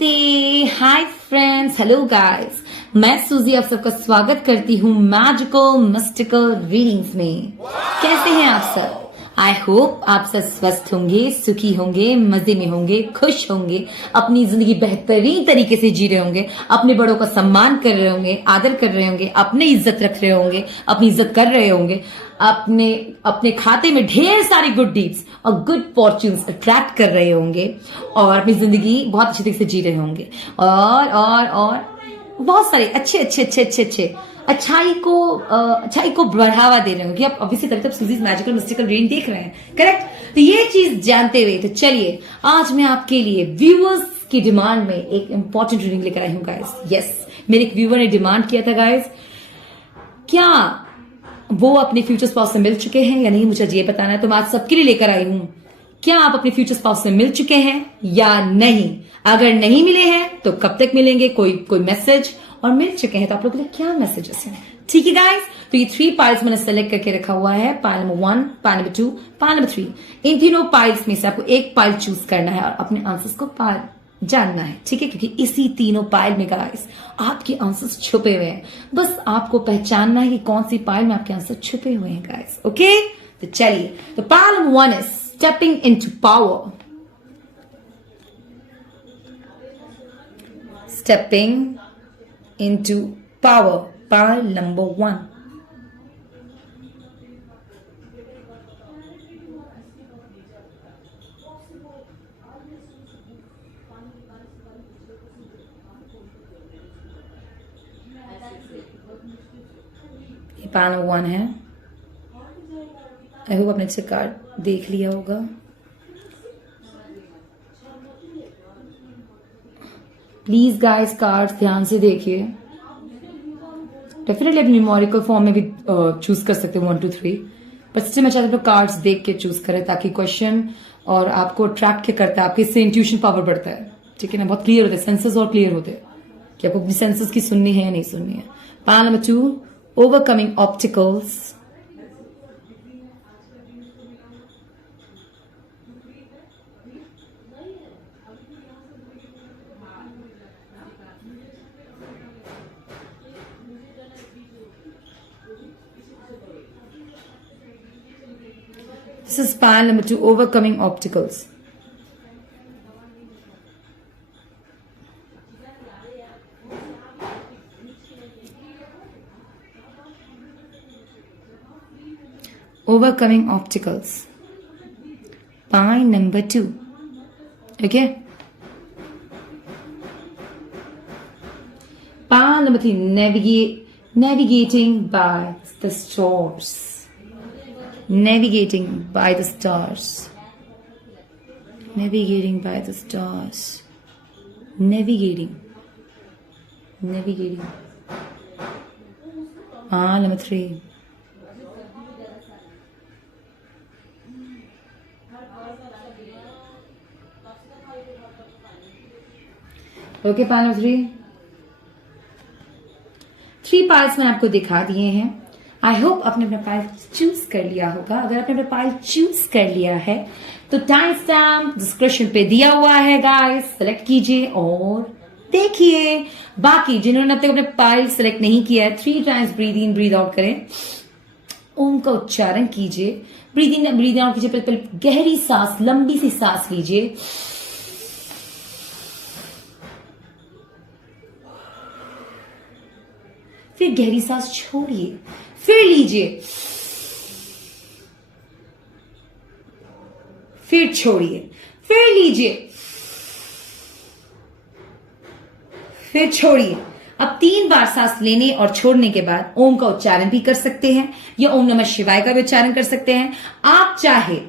नमस्ते, hi friends, hello guys. मैं सूजी आप सबका स्वागत करती हूँ मैजिकल मिस्टिकल रीडिंग्स में। कैसे हैं आप सब? आई होप आप सब स्वस्थ होंगे, सुखी होंगे, मजे में होंगे, खुश होंगे, अपनी जिंदगी बेहतरीन तरीके से जी रहे होंगे, अपने बड़ों का सम्मान कर रहे होंगे, आदर कर रहे होंगे, अपने इज्जत रख रहे होंगे, अपनी इज्जत कर रहे होंगे, अपने अपने खाते में ढेर सारी गुड डीड्स और गुड फॉर्च्यून्स अट्रैक्ट कर रहे होंगे और अपनी जिंदगी बहुत अच्छी तरीके से जी रहे होंगे और बहुत सारे अच्छे अच्छाई को बढ़ावा दे रहे होंगे। आप ऑब्वियसली तभी तक सूजीज मैजिकल मिस्टिकल रीडिंग देख रहे हैं, करेक्ट? तो ये चीज जानते हुए तो चलिए आज मैं आपके लिए व्यूअर्स की डिमांड में एक इंपॉर्टेंट रीडिंग लेकर आई हूँ गाइस। यस, मेरे एक व्यूअर ने डिमांड किया था गाइस, क्या वो अपने फ्यूचर स्पाउस से मिल चुके हैं या नहीं, मुझे ये बताना है। तो मैं आज सबके लिए लेकर आई हूं, क्या आप अपने फ्यूचर स्पाउस से मिल चुके हैं या नहीं? अगर नहीं मिले हैं तो कब तक मिलेंगे, कोई मैसेज, और मिल चुके हैं तो आप लोगों के लिए क्या मैसेजेस हैं? ठीक है गाइस, तो ये 3 पाइल्स मैंने सेलेक्ट करके रखा हुआ है, pile number 1, pile number 2, pile number 3। इन तीनों पाइल्स में से आपको एक पाइल चूज करना है और अपने आंसर्स को जानना है, ठीक है? क्योंकि इसी तीनों पाइल में गाइस आपके आंसर्स छुपे हुए हैं। बस आपको पहचानना है कि कौन सी पाइल में आपके आंसर छुपे हुए हैं गाइस। ओके, तो चलिए, तो pile number 1 is stepping into power. Stepping into power, pile number 1। Pile number 1 है। आई होप आपने अच्छे कार्ड देख लिया होगा। प्लीज गाइस कार्ड्स ध्यान से देखिए। डेफिनेटली अपनी न्यूमेरिकल फॉर्म में भी चूज कर सकते हैं 1 2 3, बट स्टिल मैं चाहती हूँ कार्ड्स देख के चूज करें ताकि क्वेश्चन और आपको अट्रैक्ट क्या करता है, आपके इससे इंट्यूशन पावर बढ़ता है, ठीक है ना? बहुत क्लियर होते हैं सेंसेस, और क्लियर होते हैं कि आपको अपनी सेंसेस की सुननी है या नहीं सुननी है। Pile number 2, overcoming obstacles. This is pile number 2, overcoming obstacles. Overcoming obstacles. Pile number 2. Okay. Pile number 3. Navigating by the stars. Navigating by the stars. Navigating by the stars. Navigating. Pile number 3. Okay, pile number 3 piles मैंने आपको दिखा दिए हैं। I hope आपने अपना pile choose कर लिया होगा। अगर आपने अपना पाइल चूज कर लिया है तो टाइम स्टैम्प डिस्क्रिप्शन पे दिया हुआ है गाइस, सेलेक्ट कीजिए और देखिए। बाकी जिन्होंने अब तक अपने पाइल सेलेक्ट नहीं किया है, 3 times breathe in breathe out करें, ओम का उच्चारण कीजिए, ब्रीद इन ब्रीद आउट कीजिए, पहले गहरी सांस, लंबी सी सांस लीजिए, फिर गहरी सांस छोड़िए, फिर लीजिए, फिर छोड़िए, फिर लीजिए, फिर छोड़िए। अब 3 बार सांस लेने और छोड़ने के बाद ओम का उच्चारण भी कर सकते हैं या ओम नमः शिवाय का भी उच्चारण कर सकते हैं। आप चाहे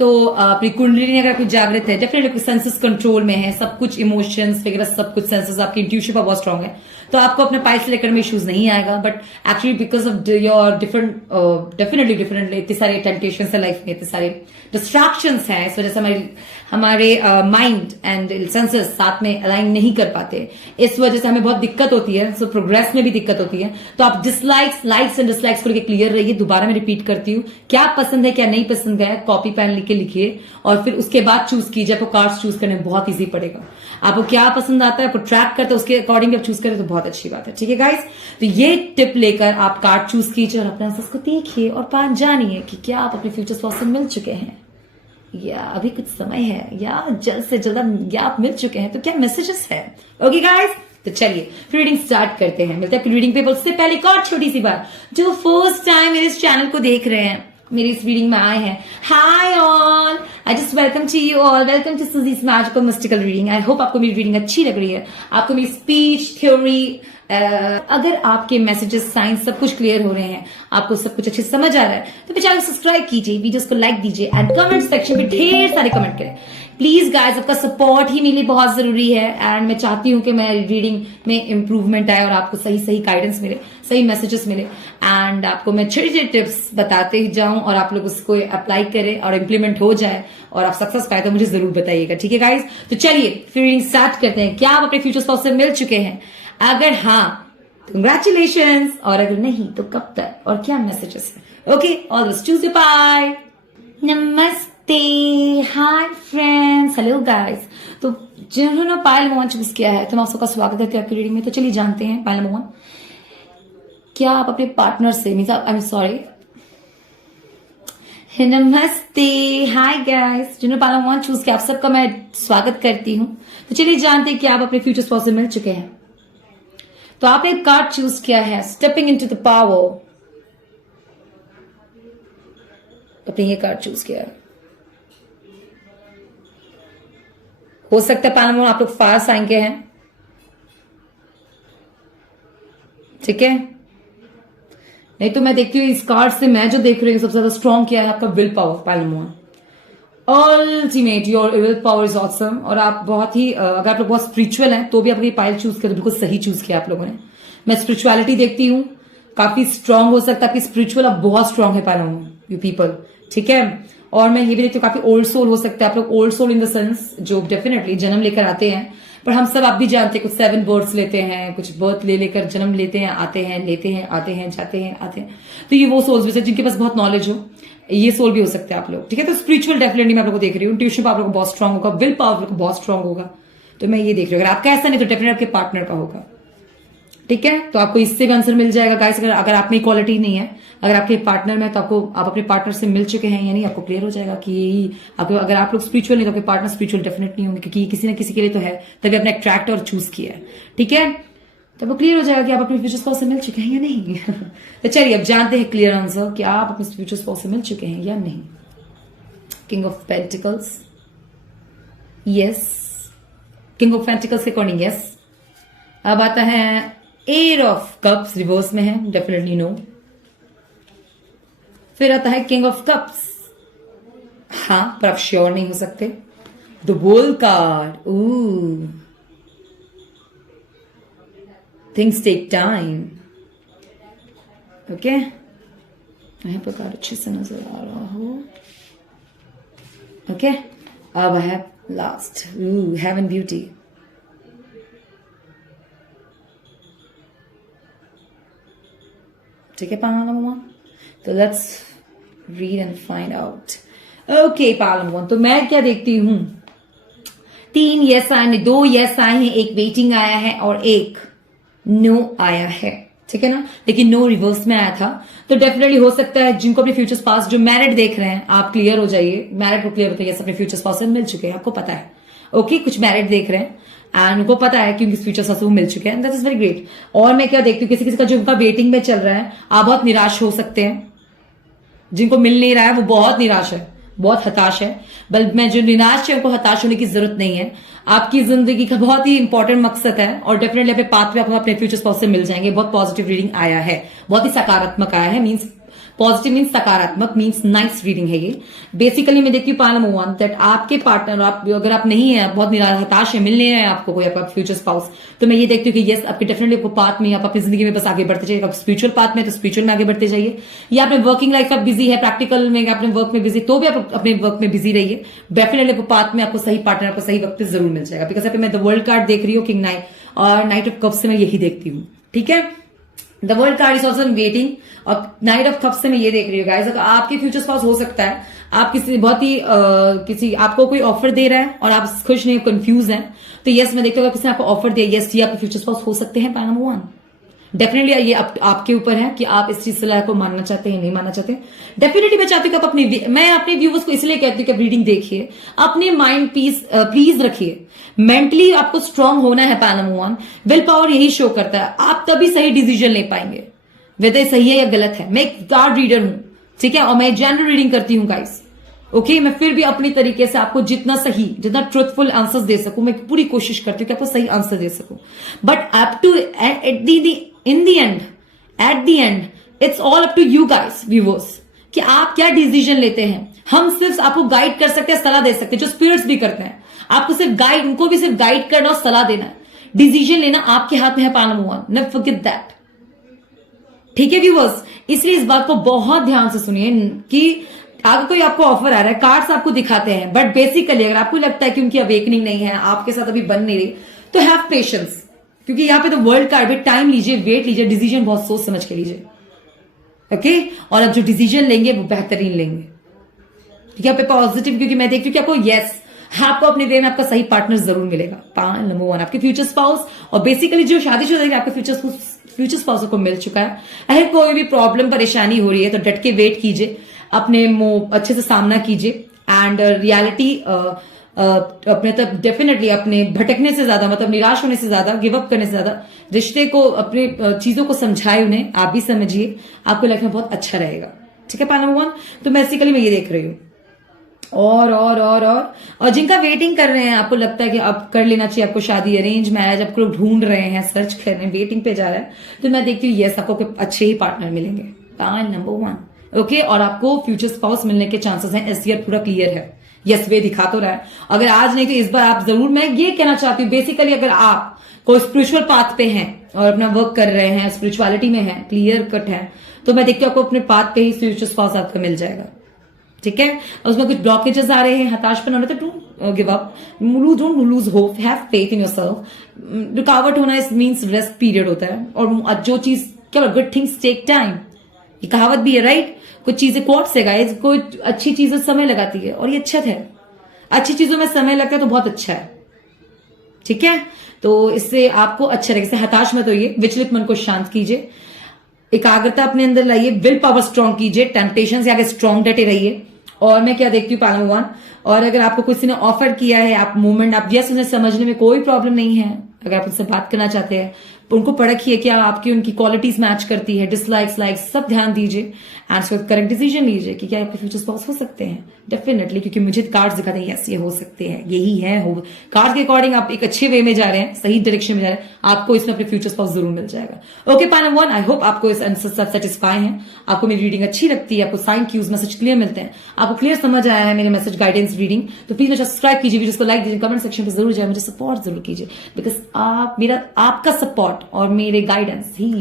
तो अपनी कुंडलिनी अगर कुछ जागृत है, डेफिनेटली सेंसेस कंट्रोल में है, सब कुछ इमोशंस वगैरह सब कुछ सेंसेस, आपकी इंट्यूशन पर बहुत स्ट्रांग है, तो आपको अपने पाइल से लेकर में इश्यूज नहीं आएगा। But actually because of your different definitely इतने सारे टेम्पटेशंस है लाइफ में, इतने सारे डिस्ट्रैक्शंस हैं, इस वजह से हमारे माइंड एंड सेंसेस साथ में अलाइन नहीं कर पाते, इस वजह से हमें बहुत दिक्कत होती है। सो प्रोग्रेस में भी दिक्कत होती है। तो आप लाइक्स एंड डिसलाइक्स को लेकर क्लियर रहिए। दोबारा मैं रिपीट करती हूँ, क्या पसंद है क्या नहीं पसंद है, कॉपी पेन के लिखिए और फिर उसके बाद चूज कीजिए। आपको कार्ड्स चूज करने में बहुत ईजी पड़ेगा। आपको क्या पसंद आता है, आपको ट्रैक करते हैं, उसके अकॉर्डिंग आप चूज करें तो बहुत अच्छी बात है। ठीक है गाइस, तो ये टिप लेकर आप कार्ड चूज कीजिए और अपने आंसर्स को देखिए और जानिए कि क्या आप अपने फ्यूचर स्पाउस से मिल चुके हैं या अभी कुछ समय है या जल्द से जल्द या आप मिल चुके हैं तो क्या मैसेजेस है। ओके गाइस, तो चलिए फिर रीडिंग स्टार्ट करते हैं। मिलते हैं रीडिंग पेपर। उससे पहले एक और छोटी सी बात, जो फर्स्ट टाइम मेरे इस चैनल को देख रहे हैं, मेरी इस रीडिंग में आए हैं, hi all, I just welcome to you all, welcome to Suji's magical mystical reading. I hope आपको मेरी रीडिंग अच्छी लग रही है, आपको मेरी स्पीच थ्योरी, अगर आपके मैसेजेस साइंस सब कुछ क्लियर हो रहे हैं, आपको सब कुछ अच्छे से समझ आ रहा है, तो चैनल सब्सक्राइब कीजिए, वीडियोस को लाइक दीजिए एंड कमेंट सेक्शन में ढेर सारे कमेंट करें प्लीज गाइस। आपका सपोर्ट ही मेरे लिए बहुत जरूरी है एंड मैं चाहती हूं कि मैं रीडिंग में इंप्रूवमेंट आए और आपको सही सही गाइडेंस मिले, सही मैसेजेस मिले एंड आपको मैं छोटे छोटे टिप्स बताते जाऊं और आप लोग उसको अप्लाई करें और इम्प्लीमेंट हो जाए और आप सक्सेस पाए तो मुझे जरूर बताइएगा। ठीक है गाइस, तो चलिए फिर रीडिंग स्टार्ट करते हैं। क्या आप अपने फ्यूचर स्पाउस से मिल चुके हैं? अगर हाँ, कंग्रेचुलेशन, और अगर नहीं तो कब तक और क्या मैसेजेस है? Okay, all the best, choose your part. नमस्ते, हाय फ्रेंड्स, हेलो गाइस। तो जिन्होंने पायल मोहन चूज किया है तो मैं आप सबका स्वागत करती हूँ आपकी रीडिंग में। तो चलिए जानते हैं पायल मोहन, क्या आप अपने पार्टनर से आई एम सॉरी, नमस्ते, हाय गाइस, जिन्होंने पायल मोहन चूज किया आप सबका मैं स्वागत करती हूँ। तो चलिए जानते हैं कि आप अपने फ्यूचर स्पाउस से मिल चुके हैं। तो आपने एक कार्ड चूज किया है, स्टेपिंग इनटू द पावर। आपने ये कार्ड चूज किया है। हो सकता है पायल आप लोग फायर साइन के हैं, ठीक है? नहीं तो मैं देखती हूँ इस कार्ड से मैं जो देख रही हूँ सबसे ज्यादा स्ट्रॉन्ग किया है आपका will power Payal Mohan. Ultimate your will power is awesome. और आप बहुत ही अगर आप लोग बहुत स्पिरिचुअल हैं तो भी आपकी पायल चूज कर बिल्कुल सही चूज किया आप लोगों ने। मैं स्पिरिचुअलिटी देखती हूँ, काफी स्ट्रांग हो सकता है आपकी स्पिरिचुअल, आप बहुत स्ट्रांग है पायल मोहन यू पीपल, ठीक है? और मैं ये भी देखती हूँ काफी ओल्ड सोल हो सकता है आप लोग, old soul in the sense जो डेफिनेटली जन्म लेकर आते हैं, पर हम सब आप भी जानते हैं कुछ 7 बर्थ्स लेते हैं, कुछ बर्थ ले लेकर जन्म लेते हैं, आते हैं, लेते हैं, आते हैं, जाते हैं, आते हैं। तो ये वो सोल्स भी से जिनके पास बहुत नॉलेज हो, ये सोल भी हो सकते हैं आप लोग, ठीक है? तो स्पिरिचुअल डेफिनेटली मैं आप लोगों को देख रही हूँ, ट्यूशन पर आप लोग को बहुत स्ट्रांग होगा, विल पावर बहुत स्ट्रांग होगा, तो मैं ये देख रही हूँ। अगर आपका ऐसा नहीं तो डेफिनेटली आपके पार्टनर का होगा, ठीक है? तो आपको इससे भी आंसर मिल जाएगा गाइस। अगर आप में इक्वालिटी नहीं है, अगर आपके पार्टनर में, तो आपको आप अपने पार्टनर से मिल चुके हैं या नहीं, आपको क्लियर हो जाएगा कि यही आपको, अगर आप लोग स्पिरिचुअल नहीं तो आपके पार्टनर स्पिरिचुअल डेफिनेट नहीं होंगे, क्योंकि किसी न किसी के लिए तो है, तभी आपने अट्रैक्ट और चूज किया है, ठीक है? तो आपको क्लियर हो जाएगा कि आप अपने फ्यूचर स्पाउस से मिल चुके हैं या नहीं। तो चलिए अब जानते हैं क्लियर आंसर कि आप अपने फ्यूचर स्पाउस से मिल चुके हैं या नहीं। King of pentacles, yes, king of pentacles के अकॉर्डिंग यस। अब आता है एट ऑफ कप्स, रिवर्स में है, डेफिनेटली नो। फिर आता है किंग ऑफ कप्स, हाँ पर आप श्योर नहीं हो सकते। The world card, things take time, okay? यहां पर कार्ड अच्छे से नजर आ रहा हो, ओके? अब है लास्ट, हेवन ब्यूटी, ठीक है पालमोहन? तो let's read and find out. Okay Palmohan, तो मैं क्या देखती हूं, 3 यस आए हैं, 2 यस आए हैं, एक वेटिंग आया है और एक नो आया है, ठीक है ना? लेकिन नो रिवर्स में आया था, तो डेफिनेटली हो सकता है जिनको अपने फ्यूचर स्पाउस, जो मैरिड देख रहे हैं, आप क्लियर हो जाइए, मैरिड को क्लियर होता है, अपने फ्यूचर स्पाउस से मिल चुके हैं, आपको पता है, ओके? कुछ मैरिड देख रहे हैं एंड उनको पता है कि उनके फ्यूचर स्पाउस मिल चुके हैं, दैट इज वेरी ग्रेट। और मैं क्या देखती हूँ, किसी किसी का जो उनका वेटिंग में चल रहा है, आप बहुत निराश हो सकते हैं, जिनको मिल नहीं रहा है वो बहुत निराश है, बहुत हताश है। बल्कि मैं जो निराश है उनको हताश होने की जरूरत नहीं है, आपकी जिंदगी का बहुत ही इंपॉर्टेंट मकसद है और डेफिनेटली अपने पाथ पे आपको अपने फ्यूचर स्पाउस से मिल जाएंगे। बहुत पॉजिटिव रीडिंग आया है, बहुत ही सकारात्मक आया है, मीन्स पॉजिटिव मीन्स सकारात्मक, मीन्स नाइस रीडिंग है ये। बेसिकली मैं देखती हूँ पालमोहन दैट आपके पार्टनर, आप अगर आप नहीं है, बहुत हताश है, मिल नहीं रहे हैं आपको कोई आपका फ्यूचर स्पाउस, तो मैं ये देखती हूँ कि यस आपके डेफिनेटली आपको पाथ में, आप अपनी जिंदगी में बस आगे बढ़ते जाइए। आप स्पिरिचुअल पाथ में तो स्पिरिचुअल में आगे बढ़ते जाइए, या अपने वर्किंग लाइफ आप बिजी है, प्रैक्टिकल में अपने वर्क में बिजी, तो भी आप अपने वर्क में बिजी रहिए, डेफिनेटली आपको पाथ में आपको सही पार्टनर आपको सही वक्त जरूर मिल जाएगा। बिकॉज मैं द वर्ल्ड कार्ड देख रही हूँ, किंग नाइट और नाइट ऑफ कप्स से मैं यही देखती हूँ, ठीक है? The world card is also waiting और नाइट ऑफ कप्स से मैं ये देख रही हूँ गाइस, अगर आपके फ्यूचर स्पाउस हो सकता है आप किसी बहुत ही किसी आपको कोई ऑफर दे रहा है और आप खुश नहीं, कंफ्यूज हैं, तो यस मैं देखता हूँ किसी ने आपको ऑफर दिया, यस ये आपके फ्यूचर स्पाउस हो सकते हैं। पॉइंट नंबर 1, डेफिनेटली ये आपके ऊपर है कि आप इस चीज सलाह को मानना चाहते हैं नहीं मानना चाहते। डेफिनेटली मैं चाहती हूँ कि मैं अपने व्यूवर्स को इसलिए कहती हूँ कि आप रीडिंग देखिए, अपने माइंड पीस प्लीज रखिए, मेंटली आपको स्ट्रांग होना है। पॉइंट नंबर 1, विल पावर यही शो करता है, आप तभी सही डिसीजन ले पाएंगे, वेदर सही है या गलत है। मैं एक कार्ड रीडर हूं, ठीक है, और मैं जनरल रीडिंग करती हूँ गाइस, ओके। मैं फिर भी अपनी तरीके से आपको जितना सही, जितना ट्रुथफुल आंसर्स दे सकूं, मैं पूरी कोशिश करती हूँ कि आपको सही आंसर दे सकूं। But up to in the end, at the end, it's all up to you guys viewers, कि आप क्या डिसीजन लेते हैं। हम सिर्फ आपको गाइड कर सकते हैं, सलाह दे सकते हैं, जो स्पिरिट्स भी करते हैं, आपको सिर्फ गाइड, उनको भी सिर्फ गाइड करना और सलाह देना है। डिसीजन लेना आपके हाथ में है। Point number 1, never forget that, ठीक है व्यूअर्स। इसलिए इस बात को बहुत ध्यान से सुनिए कि अगर कोई आपको ऑफर आ रहा है, कार्ड्स आपको दिखाते हैं, बट बेसिकली अगर आपको लगता है कि उनकी अवेकनिंग नहीं है, आपके साथ अभी बन नहीं रही, तो हैव पेशेंस, क्योंकि यहाँ पे तो वर्ल्ड कार्ड है। टाइम लीजिए, वेट लीजिए, डिसीजन बहुत सोच समझ के लीजिए, ओके। और अब जो डिसीजन लेंगे वो बेहतरीन लेंगे, ठीक है, पे पॉजिटिव, क्योंकि मैं देखती हूँ कि आपको यस, आपको अपने वे में आपका सही पार्टनर जरूर मिलेगा। पॉइंट नंबर 1, आपके फ्यूचर स्पाउस, और बेसिकली जो शादीशुदा है आपके फ्यूचर स्पाउस को मिल चुका है। अगर कोई भी प्रॉब्लम परेशानी हो रही है तो डट के वेट कीजिए, अपने अच्छे से सामना कीजिए, एंड रियलिटी अपने तब डेफिनेटली अपने भटकने से ज्यादा, मतलब निराश होने से ज्यादा, गिव अप करने से ज्यादा रिश्ते को, अपने चीजों को समझाए, उन्हें आप भी समझिए, आपको लाइफ में बहुत अच्छा रहेगा, ठीक है। पॉइंट नंबर 1, तो बेसिकली मैं ये देख रही हूँ। और जिनका वेटिंग कर रहे हैं, आपको लगता है कि अब कर लेना चाहिए आपको शादी, अरेंज मैरिज आपको ढूंढ रहे हैं, सर्च कर रहे हैं, वेटिंग पे जा रहा है, तो मैं देखती हूँ यस, आपको अच्छे ही पार्टनर मिलेंगे। Point number 1, okay. और आपको फ्यूचर स्पाउस मिलने के चांसेस हैं, इस ईयर पूरा क्लियर है। यस, वे दिखा तो रहा है, अगर आज नहीं तो इस बार आप जरूर। मैं ये कहना चाहती हूँ बेसिकली, अगर आप कोई स्पिरिचुअल पाथ पे हैं और अपना वर्क कर रहे हैं, स्पिरिचुअलिटी में है, क्लियर कट है, तो मैं देखती हूँ आपको अपने पाथ पे ही फ्यूचर स्पाउस आपको मिल जाएगा, ठीक है। उसमें कुछ ब्लॉकेजेस आ रहे हैं, हताशपन हो रहा है, तो don't give up, don't lose hope, have faith in yourself. रुकावट होना इस मींस रेस्ट पीरियड होता है, और जो चीज क्या, गुड थिंग्स टेक टाइम, ये कहावत भी है, राइट। कुछ चीजें कोट से गाइस, कोई अच्छी चीजें समय लगाती है, और ये अच्छा है, अच्छी चीजों में समय लगता है तो बहुत अच्छा है, ठीक है। तो इससे आपको अच्छा लगेगा, हताश मत होइए, विचलित मन को शांत कीजिए, एकाग्रता अपने अंदर लाइए, विल पावर स्ट्रांग कीजिए, टेम्पटेशन से आगे स्ट्रांग डटे रहिए। और मैं क्या देखती हूँ पॉइंट नंबर 1, और अगर आपको किसी ने ऑफर किया है, आप मूवमेंट, आप यस, उन्हें समझने में कोई प्रॉब्लम नहीं है। अगर आप उनसे बात करना चाहते हैं, उनको परखिए क्या आपकी उनकी क्वालिटीज मैच करती है, डिसलाइक्स, लाइक्स, सब ध्यान दीजिए, एंड उसके बाद करेक्ट डिसीजन लीजिए कि क्या आपके फ्यूचर स्पाउस हो सकते हैं। डेफिनेटली, क्योंकि मुझे कार्ड्स दिखाते हैं, यस ये हो सकते हैं, यही है, हो कार्ड के अकॉर्डिंग आप एक अच्छे वे में जा रहे हैं, सही डायरेक्शन में जा रहे हैं, आपको इसमें अपने फ्यूचर स्पाउस जरूर मिल जाएगा। ओके पॉइंट नंबर 1, आई होप आपको इस आंसर से सेटिस्फाई हैं, आपको मेरी रीडिंग अच्छी लगती है, आपको साइन क्यूज मैसेज क्लियर मिलते हैं, आपको क्लियर समझ आया है मेरे मैसेज गाइडेंस रीडिंग, तो प्लीज मुझे सब्सक्राइब कीजिए, वीडियो को लाइक दीजिए, कमेंट सेक्शन पे जरूर जाए, मुझे सपोर्ट जरूर कीजिए, बिकॉज आपका सपोर्ट और मेरे गाइडेंस ही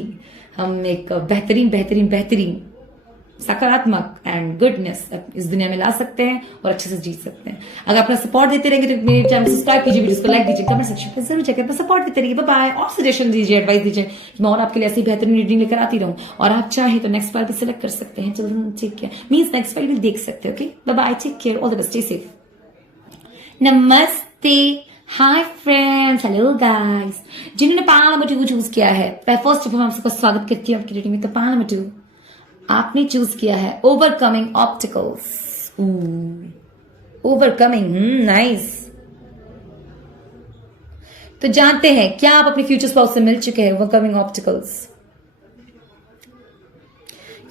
हम एक बेहतरीन सकारात्मक एंड गुडनेस इस दुनिया में ला सकते हैं और अच्छे से जीत सकते हैं। अगर अपना सपोर्ट देते रहेंगे तो मेरे चैनल सब्सक्राइब कीजिए, वीडियोस को लाइक दीजिए, कमेंट सेक्शन पे जरूर जाकर अपना सपोर्ट देते रहिए। Bye bye. और सजेशन दीजिए, एडवाइस दीजिए कि मैं और आपके लिए ऐसी बेहतरीन रीडिंग लेकर आती रहूं, और आप चाहे तो नेक्स्ट फाइल भी सिलेक्ट कर सकते हैं, चलो ठीक है, मीन्स नेक्स्ट फाइल भी देख सकते हैं। Okay bye bye, take care, all the best, stay safe. नमस्ते, हाय फ्रेंड्स, हेलो गाइस। जिन्होंने पाना नंबर 2 चूज किया है, फर्स्ट ऑफ ऑल आप सबका स्वागत करती हूँ आपकी रीडिंग में। तो पाना नंबर 2 आपने चूज किया है, ओवरकमिंग ऑब्स्टिकल्स। Overcoming, nice. तो जानते हैं क्या आप अपने फ्यूचर स्पाउस से मिल चुके हैं। Overcoming obstacles,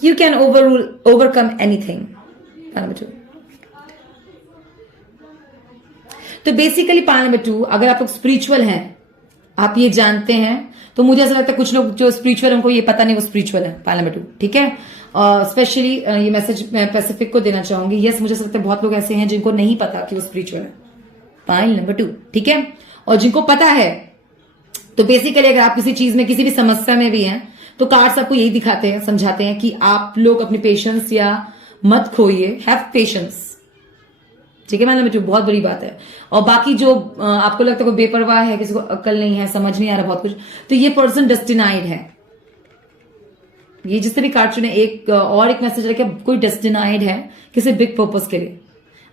you can overcome anything. Number 2, तो बेसिकली पाना नंबर 2, अगर आप लोग स्पिरिचुअल हैं, आप ये जानते हैं, तो मुझे ऐसा लगता है कुछ लोग जो स्पिरिचुअल उनको ये पता नहीं वो स्पिरिचुअल है। पाना नंबर 2, ठीक है। स्पेशली ये मैसेज मैं पैसिफिक को देना चाहूंगी। यस, मुझे ऐसा लगता है बहुत लोग ऐसे हैं जिनको नहीं पता कि वो स्पिरिचुअल है। पाइल नंबर 2, ठीक है। और जिनको पता है, तो बेसिकली अगर आप किसी चीज में, किसी भी समस्या में भी हैं, तो कार्ड्स आपको यही दिखाते हैं, समझाते हैं कि आप लोग अपनी पेशेंस या मत खोइए, हैव पेशेंस, ठीक है। मतलब बहुत बड़ी बात है। और बाकी जो आपको लगता है कोई बेपरवाह है, किसी को अक्ल नहीं है, समझ नहीं आ रहा बहुत कुछ, तो ये पर्सन डेस्टिनाइड है, ये जिससे भी कार्ड चुने एक और एक मैसेज है कि कोई डेस्टिनाइड है किसी बिग पर्पस के लिए।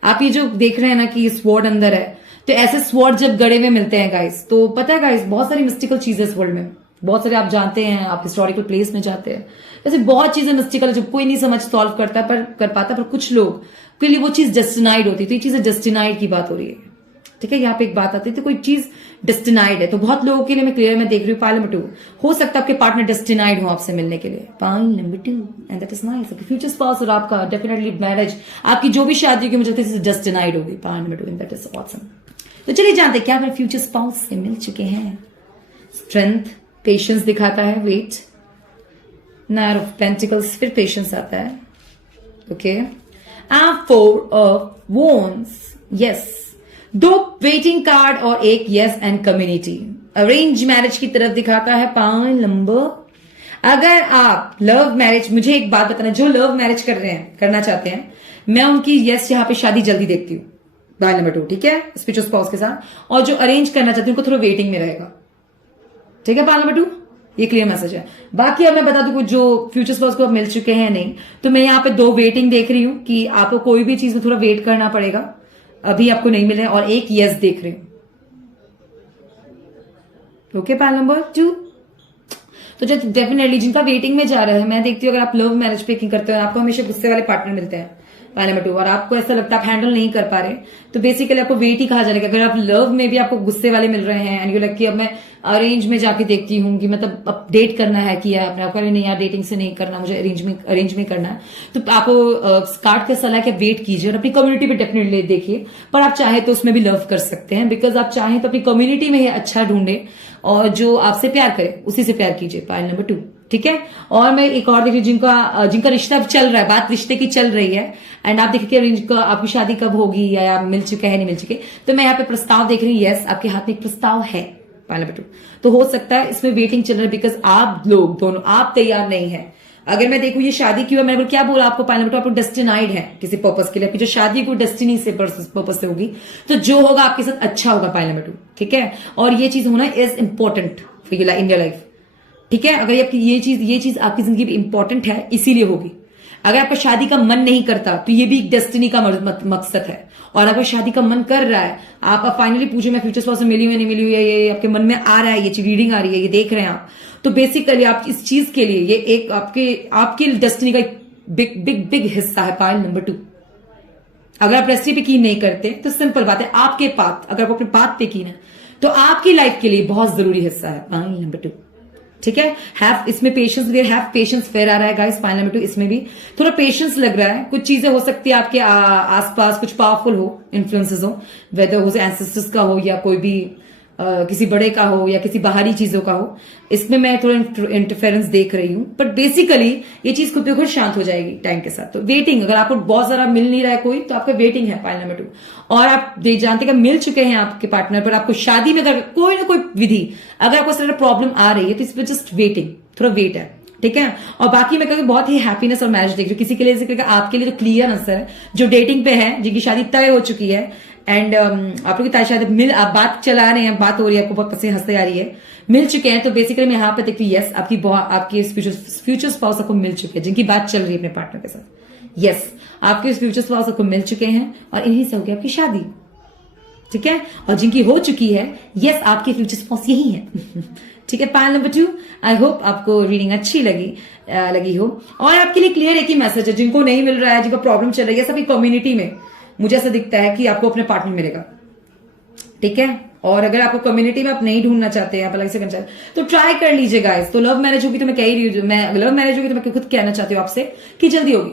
आप ये जो देख रहे हैं ना कि स्वॉर्ड अंदर है, तो ऐसे स्वॉर्ड जब गड़े हुए मिलते हैं गाइस, तो पता है गाइस बहुत सारी मिस्टिकल चीजें इस वर्ल्ड में, बहुत सारे आप जानते हैं, आप हिस्टोरिकल प्लेस में जाते हैं, ऐसे बहुत चीजें मिस्टिकल जब कोई नहीं समझ सॉल्व करता पर कर पाता, पर कुछ लोग के लिए वो चीज डेस्टिनाइड होती है। तो ये चीज डेस्टिनाइड की बात हो रही है, ठीक है। यहाँ पे एक बात आती है, तो कोई चीज डेस्टिनाइड है, तो बहुत लोगों के लिए मैं क्लियर मैं देख रही हूँ पाइल नंबर 2, हो सकता है आपके पार्टनर डेस्टिनाइड हो आपसे मिलने के लिए, pile number 2, and that is nice. Future spouse और आपका डेफिनेटली मैरिज, आपकी जो भी शादी होगी मुझे लगता है डेस्टिनाइड होगी, pile number 2, and that is awesome. तो चलिए जानते हैं क्या मेरे फ्यूचर स्पाउस से मिल चुके हैं। स्ट्रेंथ, पेशेंस दिखाता है, वेट, नाइन ऑफ पेंटिकल्स, फिर पेशेंस आता है, okay, and 4 of wands, yes, 2 waiting card और एक yes and community. Arrange marriage की तरफ दिखाता है पाइल नंबर। अगर आप लव मैरिज, मुझे एक बात बताना, जो लव मैरिज कर रहे हैं, करना चाहते हैं, मैं उनकी यस यहाँ पे शादी जल्दी देखती हूँ, पाइल नंबर 2, ठीक है, स्पिरिचुअल स्पाउस के साथ। और जो अरेंज करना चाहते हैं उनको थोड़ा वेटिंग में रहेगा, ठीक है, पाइल नंबर 2, ये क्लियर मैसेज है। बाकी अब मैं बता दूं जो फ्यूचर स्पाउस को अब मिल चुके हैं नहीं, तो मैं यहाँ पे 2 वेटिंग देख रही हूं कि आपको कोई भी चीज में थोड़ा वेट करना पड़ेगा, अभी आपको नहीं मिले, और एक यस देख रही हूं, ओके, पाइल नंबर 2। तो जो डेफिनेटली जिनका वेटिंग में जा रहा है, मैं देखती हूँ अगर आप लव मैरिज पेकिंग करते हो, आपको हमेशा गुस्से वाले पार्टनर मिलते हैं, पाइल नंबर 2, और आपको ऐसा लगता है आप हैंडल नहीं कर पा रहे, तो बेसिकली आपको वेट ही कहा जाएगा। अगर आप लव में भी आपको गुस्से वाले मिल रहे हैं एंड यू लाइक कि अब मैं अरेंज में जाके देखती हूँ कि मतलब अपडेट करना है किया अपने आप, नहीं यार डेटिंग से नहीं करना, मुझे अरेंज में करना है, तो आपको कार्ड का सलाह है कि वेट कीजिए और अपनी कम्युनिटी पे डेफिनेटली देखिए, पर आप चाहे तो उसमें भी लव कर सकते हैं, बिकॉज आप चाहें तो अपनी कम्युनिटी में ही अच्छा ढूंढे और जो आपसे प्यार करे उसी से प्यार कीजिए, पाइल नंबर 2, ठीक है। और मैं एक और देखिए जिनका रिश्ता चल रहा है, बात रिश्ते की चल रही है, एंड आप देखिए आपकी शादी कब होगी या मिल चुके हैं नहीं मिल चुके, तो मैं यहाँ पे प्रस्ताव देख रही हूँ, यस, आपके हाथ में एक प्रस्ताव है, पाइल नंबर 2, तो हो सकता है इसमें वेटिंग चल रहा है, बिकॉज आप लोग दोनों आप तैयार नहीं है। अगर मैं देखूं ये शादी की, मैंने क्या बोला आपको पाइल नंबर 2, आपको डेस्टिनाइड है किसी पर्पस के लिए, आपकी जो शादी को डेस्टिनी से पर्पस से होगी, तो जो होगा आपके साथ अच्छा होगा, पाइल नंबर 2, ठीक है। और ये चीज होना is important for your in your life, ठीक है। अगर आपकी ये चीज आपकी जिंदगी में इंपॉर्टेंट है, इसीलिए होगी। अगर आपका शादी का मन नहीं करता तो ये भी एक डेस्टिनी का मकसद है, और अगर शादी का मन कर रहा है, आप फाइनली पूछे मैं फ्यूचर स्पाउस से मिली हुई नहीं मिली हुई है, ये आपके मन में आ रहा है, ये रीडिंग आ रही है, ये देख रहे हैं आप, तो बेसिकली आप इस चीज के लिए ये एक आपकी डेस्टिनी का एक बिग बिग बिग हिस्सा है, पाइल नंबर 2। अगर आप रेसिपी की नहीं करते तो सिंपल बात है, आपके पाथ, अगर आप अपने पाथ पे की है तो आपकी लाइफ के लिए बहुत जरूरी हिस्सा है, पाइल नंबर 2, ठीक है। हैव, इसमें पेशेंस भी, हैव पेशेंस फेयर आ रहा है गाइस, पाइल नंबर 2, इसमें भी थोड़ा पेशेंस लग रहा है। कुछ चीजें हो सकती है आपके आसपास कुछ पावरफुल हो, इन्फ्लुएंसेस हो, वेदर हो एंसेस्टर्स का हो या कोई भी किसी बड़े का हो या किसी बाहरी चीजों का हो, इसमें मैं थोड़ा इंटरफेरेंस देख रही हूं, बट बेसिकली ये चीज खुद खुद शांत हो जाएगी टाइम के साथ। तो वेटिंग, अगर आपको बहुत सारा मिल नहीं रहा है कोई, तो आपका वेटिंग है, पाइल नंबर 2। और आप जानते हैं मिल चुके हैं आपके पार्टनर, पर आपको शादी में अगर कोई ना कोई विधि, अगर आपको इस प्रॉब्लम आ रही है, तो इसमें जस्ट वेटिंग, थोड़ा वेट है, ठीक है। और बाकी मैं कहूँ बहुत ही हैप्पीनेस और मैरिज देख रही हूँ किसी के लिए, जिक्र आपके लिए तो क्लियर आंसर है, जो डेटिंग पे है, जिनकी शादी तय हो चुकी है, एंड आप लोग की शायद आप बात चला रहे हैं, बात हो रही है, आपको बहुत पसंद हंसते आ रही है, मिल चुके हैं, तो बेसिकली मैं यहाँ पे देखती हूँ, यस, आपकी फ्यूचर स्पाउस आपको मिल चुके हैं, जिनकी बात चल रही है अपने पार्टनर के साथ, यस, आपके फ्यूचर स्पाउस आपको मिल चुके हैं, और इन्हीं से होगी आपकी शादी, ठीक है। और जिनकी हो चुकी है, यस, आपके फ्यूचर स्पाउस यही है, ठीक है, पाइल नंबर 2। आई होप आपको रीडिंग अच्छी लगी हो, और आपके लिए क्लियर एक ही मैसेज है, जिनको नहीं मिल रहा है, जिनको प्रॉब्लम चल रही है, सभी कम्युनिटी में मुझे ऐसा दिखता है कि आपको अपने पार्टनर मिलेगा, ठीक है। और अगर आपको कम्युनिटी में आप नहीं ढूंढना चाहते हैं, आप अलग से करना चाहते हैं, तो ट्राई कर लीजिए गाइस। तो लव मैरिज होगी तो मैं कह ही रही हूँ, मैं लव मैरिज होगी तो मैं खुद कहना चाहती हूँ आपसे कि जल्दी होगी,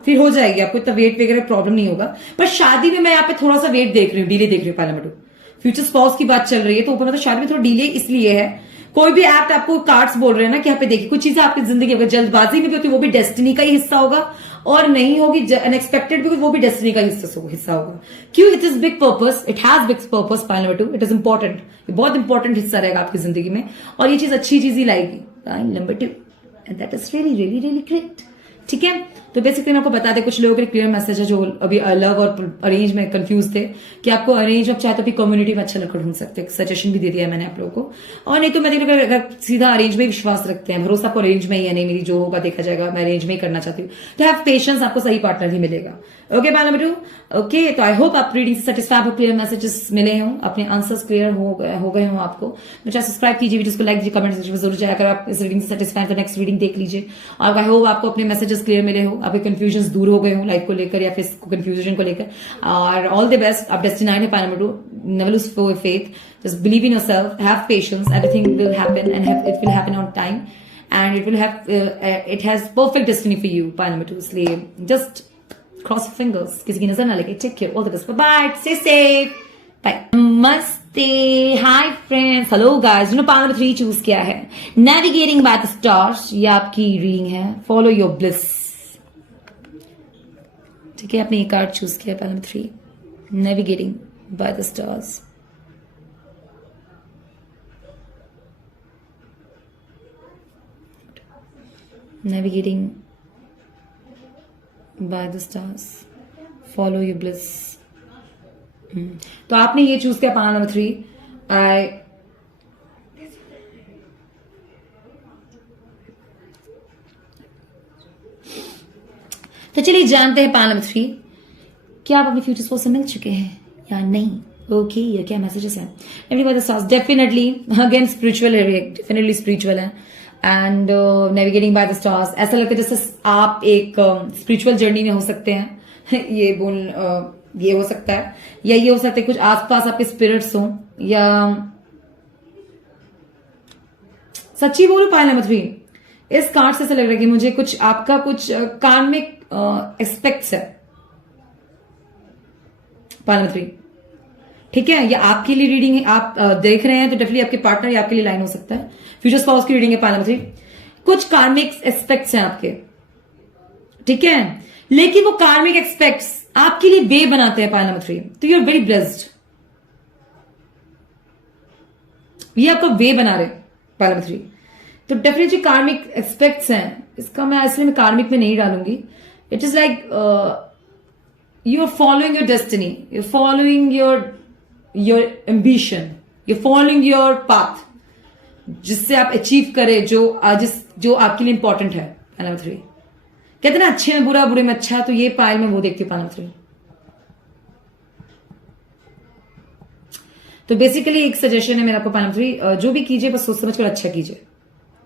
फिर हो जाएगी, आपको इतना वेट वगैरह प्रॉब्लम नहीं होगा। पर शादी में मैं यहाँ पे थोड़ा सा वेट देख रही हूँ, डिले देख रही हूँ, पाइल नंबर 2, फ्यूचर स्पाउस की बात चल रही है, तो ऊपर मतलब शादी में थोड़ा डिले इसलिए है, कोई भी एक्ट आपको कार्ड्स बोल रहे हैं ना कि यहाँ पे देखिए कुछ चीजें आपकी जिंदगी अगर जल्दबाजी में भी होती है, वो भी डेस्टिनी का ही हिस्सा होगा, और नहीं होगी अनएक्सपेक्टेड भी, वो भी डेस्टिनी का हिस्सा होगा। क्यों? It is big purpose, it has big purpose, pile number 2, it is important, बहुत इंपॉर्टेंट हिस्सा रहेगा आपकी जिंदगी में, और ये चीज अच्छी चीज ही लाएगी, pile number 2, and that is really really really great, ठीक है। तो बेसिकली मैं आपको बता दें, कुछ लोगों के लिए क्लियर मैसेज है जो अभी लव और अरेंज में कंफ्यूज थे कि आपको अरेंज आप चाहे तो भी कम्युनिटी में अच्छा लड़का ढूंढ सकते हैं। सजेशन भी दे दिया है मैंने आप लोगों को। और नहीं तो मैं देखिए अगर सीधा अरेंज में विश्वास रखते हैं, भरोसा आपको अरेंज में ही है, नहीं मेरी जो होगा देखा जाएगा, मैं अरेंज में ही करना चाहती हूँ, तो हैव पेशेंस, आपको सही पार्टनर ही मिलेगा। ओके पाला बेटू, ओके। तो आई होप आप रीडिंग से सेटिस्फाई, आपको क्लियर मैसेजेस मिले हों, अपने आंसर्स क्लियर हो गए हों आपको। मुझे सब्सक्राइब कीजिए, वीडियो को लाइक कीजिए, कमेंट सेक्शन में जरूर जाए। अगर आप इस रीडिंग से सेटिस्फाई तो नेक्स्ट रीडिंग देख लीजिए। और आई होप आपको अपने मैसेजेस क्लियर मिले हो, आपके कंफ्यूजन दूर हो गए हो लाइफ को लेकर या फिर कंफ्यूजन को लेकर। और ऑल द बेस्ट, आप डेस्टिनाइड है पाला बेटू, never lose faith, just believe in yourself, have patience, everything will happen and it will happen on time and it has perfect destiny for you Pala बेटू। इसलिए जस्ट क्रॉस फिंगर्स, किसी की नजर ना लगे। Take care, all the best, bye, stay safe, bye. नमस्ते, hi friends, hello guys. जिन्होंने पाल number 3 choose किया है, नेविगेटिंग बाय द स्टार्स, ये आपकी रीडिंग है। फॉलो योर ब्लिस, ठीक है। आपने ये कार्ड चूज किया Pal number 3, navigating by the stars. Navigating by the stars, follow your bliss। तो आपने ये चूज किया पाना नंबर 3। तो चलिए जानते हैं पाना नंबर 3, क्या आप अपने फ्यूचर स्पोर्ट से मिल चुके हैं या नहीं? ओके, ये क्या मैसेजेस हैं? Everybody stars, definitely again spiritual है, डेफिनेटली स्पिरिचुअल है। And navigating by the stars, ऐसा लगता है जैसे आप एक स्पिरिचुअल जर्नी में हो सकते हैं। ये हो सकता है, या ये हो सकता है कुछ आसपास आपके स्पिरिट्स हो, या सच्ची बोलूं पायल नंबर 3, इस कार्ड से ऐसा लग रहा है कि मुझे कुछ आपका कुछ कार्मिक एस्पेक्ट्स है पायल नंबर 3, ठीक है। या आपके लिए रीडिंग है, आप देख रहे हैं तो डेफिनेटली आपके पार्टनर या आपके लिए लाइन हो सकता है। फ्यूचर स्पाउस की रीडिंग है पाल नंबर 3, कुछ कार्मिक एस्पेक्ट्स हैं आपके, ठीक है। लेकिन वो कार्मिक एस्पेक्ट्स आपके लिए वे बनाते हैं पाल नंबर 3, तो यू आर वेरी ब्लेस्ड। ये आपका वे बना रहे पाल नंबर 3, तो डेफिनेटली कार्मिक एस्पेक्ट्स हैं। इसका मैं इसलिए मैं कार्मिक में नहीं डालूंगी। It is like you are following your destiny, you are following your ambition, you following your path, जिससे आप अचीव करें जो आपके लिए इंपॉर्टेंट है। पायल नंबर 3 कहते ना अच्छे में बुरा, बुरे में अच्छा, तो ये पायल में वो देखती हूँ पायल नंबर 3। तो बेसिकली एक सजेशन है मेरा आपको पायल नंबर 3, जो भी कीजिए बस सोच समझ कर अच्छा कीजिए,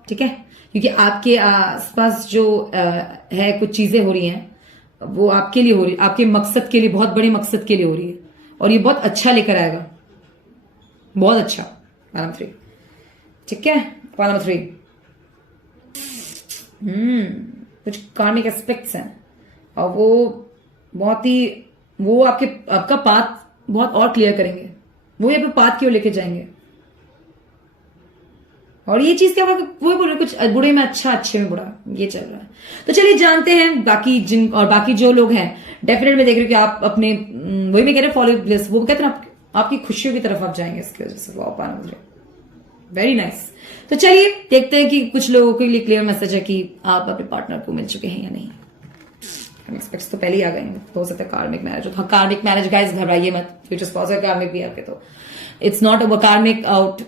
ठीक है। क्योंकि आपके आसपास जो है कुछ चीजें हो रही हैं, वो आपके लिए हो रही है, आपके मकसद के लिए, बहुत बड़े मकसद के लिए हो रही है, और ये बहुत अच्छा लेकर आएगा, बहुत अच्छा। पायल नंबर 3, ठीक है। पायल नंबर 3, कुछ कार्मिक एस्पेक्ट्स हैं और वो बहुत ही, वो आपका पाथ बहुत और क्लियर करेंगे, वो ये पाथ की ओर लेके जाएंगे। और ये चीज क्या वो बोल रहे, कुछ बुरे में अच्छा, अच्छे में बुरा, ये चल रहा है। तो चलिए जानते हैं बाकी जो लोग हैं, डेफिनेटली मैं देख रही हूँ कि आप अपने वही मैं कह रहे फॉलो ब्लिस, वो कहते हैं आपकी खुशियों की तरफ आप जाएंगे इसकी वजह से। वो पाना वेरी नाइस। तो चलिए देखते हैं कि कुछ लोगों के लिए क्लियर मैसेज है कि आप अपने पार्टनर को मिल चुके हैं या नहीं। एक्सपेक्ट्स तो पहले ही आ गए हैं, हो सकता है कार्मिक मैरिज हो। कार्मिक मैरिज गाइस, घबराइए मत, फ्यूचर स्पाउस है कार्मिक भी आपके, तो इट्स नॉट अ कार्मिक आउट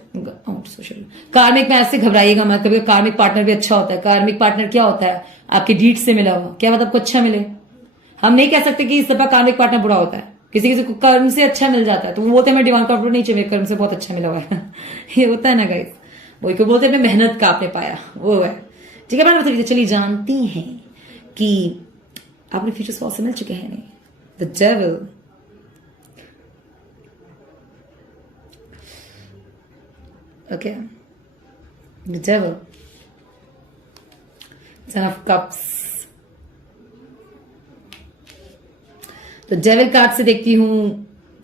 सोशल। कार्मिक मैरिज से घबराइएगा मत, कभी कार्मिक पार्टनर भी अच्छा होता है। कार्मिक पार्टनर क्या होता है? आपके डीड से मिला हुआ, क्या मतलब आपको अच्छा मिले। हम नहीं कह सकते कि इस दफा कार्मिक पार्टनर बुरा होता है, किसी को कर्म से अच्छा मिल जाता है तो वो बोलते हैं मैं डिवाइन कॉर्पोरेट नहीं चाहिए, कर्म से बहुत अच्छा मिला हुआ है। ये होता है ना गाइस, वही को बोलते हैं मेहनत का आपने पाया, वो है, ठीक है। बात बताइए, चलिए जानती हैं कि आपने फ्यूचर स्पाउस से मिल चुके हैं नहीं। The devil, okay, the devil, ten of cups. तो डेविल कार्ड से देखती हूं